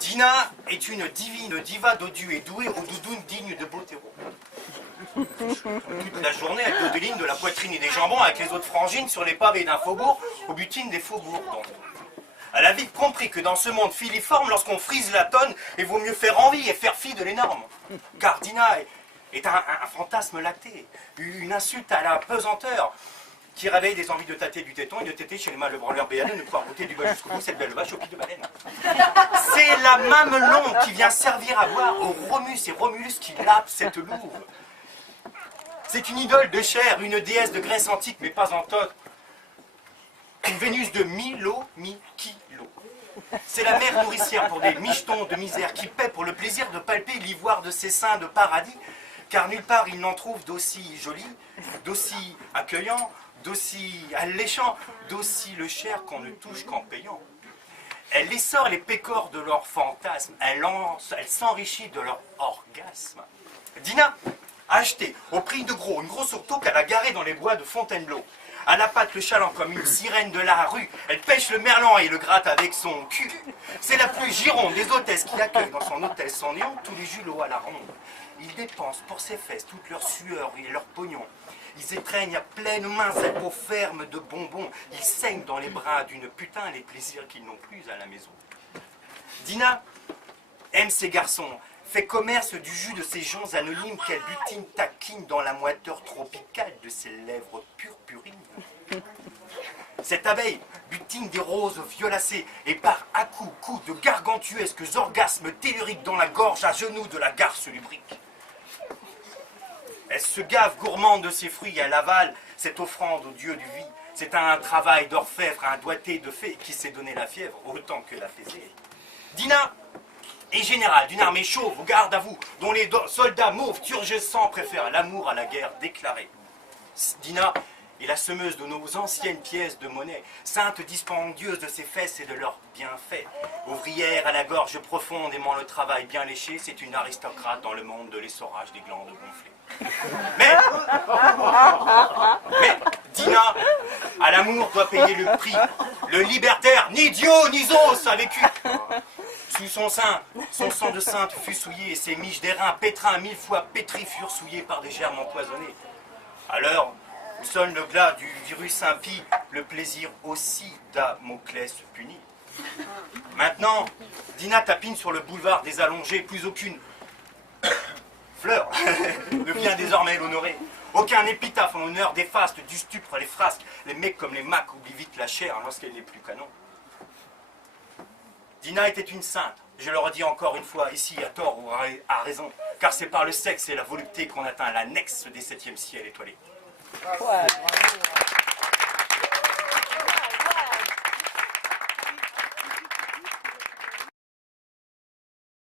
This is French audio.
Dina est une divine diva dodue et douée aux doudounes dignes de Botero. Toute la journée, elle dodeline de la poitrine et des jambons avec les autres frangines sur les pavés d'un faubourg aux butines des faubourgs. Elle a vite compris que dans ce monde filiforme, lorsqu'on frise la tonne, il vaut mieux faire envie et faire fi de l'énorme. Car Dina est un fantasme lacté, une insulte à la pesanteur, qui réveille des envies de tâter du téton et de téter chez les mâles branleurs béanés, de pouvoir goûter du bas jusqu'au bout cette belle vache au pied de baleine. C'est la mamelon qui vient servir à boire aux Romus et Romulus qui lapent cette louve. C'est une idole de chair, une déesse de Grèce antique, mais pas en toque. Une Vénus de Milo, mi-kilo. C'est la mère nourricière pour des michetons de misère qui paient pour le plaisir de palper l'ivoire de ses seins de paradis, car nulle part il n'en trouve d'aussi joli, d'aussi accueillant, d'aussi alléchant, d'aussi le cher qu'on ne touche qu'en payant. Elle les sort les pécores de leurs fantasmes, elle s'enrichit de leur orgasme. Dina a acheté au prix de gros une grosse auto qu'elle a garée dans les bois de Fontainebleau. Elle appâte le chaland comme une sirène de la rue, elle pêche le merlan et le gratte avec son cul. C'est la plus gironde des hôtesses qui accueille dans son hôtel sans néant tous les julots à la ronde. Ils dépensent pour ses fesses toute leur sueur et leur pognon. Ils étreignent à pleines mains cette peau ferme de bonbons. Ils saignent dans les bras d'une putain les plaisirs qu'ils n'ont plus à la maison. Dina aime ses garçons, fait commerce du jus de ces joncs anonymes qu'elle butine taquine dans la moiteur tropicale de ses lèvres purpurines. Cette abeille butine des roses violacées et part à coups de gargantuesques orgasmes telluriques dans la gorge à genoux de la garce lubrique. Elle se gave gourmande de ses fruits, elle avale cette offrande au dieu du vie. C'est un travail d'orfèvre, un doigté de fée qui s'est donné la fièvre autant que la fésée. Dina est générale d'une armée chauve, garde à vous, dont les soldats mauves turgescents préfèrent l'amour à la guerre déclarée. Dina est la semeuse de nos anciennes pièces de monnaie, sainte dispendieuse de ses fesses et de leurs bienfaits. Ouvrière à la gorge profonde, aimant le travail bien léché, c'est une aristocrate dans le monde de l'essorage des glandes gonflées. Mais Dina, à l'amour, doit payer le prix. Le libertaire, ni Dio, ni Zos, a vécu. Sous son sein, son sang de sainte fut souillé, et ses miches d'airain pétrins 1000 fois pétris furent souillés par des germes empoisonnés. À l'heure où sonne le glas du virus impie, le plaisir aussi Damoclès punit. Maintenant, Dina tapine sur le boulevard des allongés, plus aucune fleur ne vient désormais l'honorer. Aucun épitaphe en l'honneur des fastes, du stupre, les frasques. Les mecs comme les macs oublient vite la chair lorsqu'elle n'est plus canon. Dina était une sainte, je le redis encore une fois, ici à tort ou à raison, car c'est par le sexe et la volupté qu'on atteint l'annexe des 7e ciels étoilés. Ouais.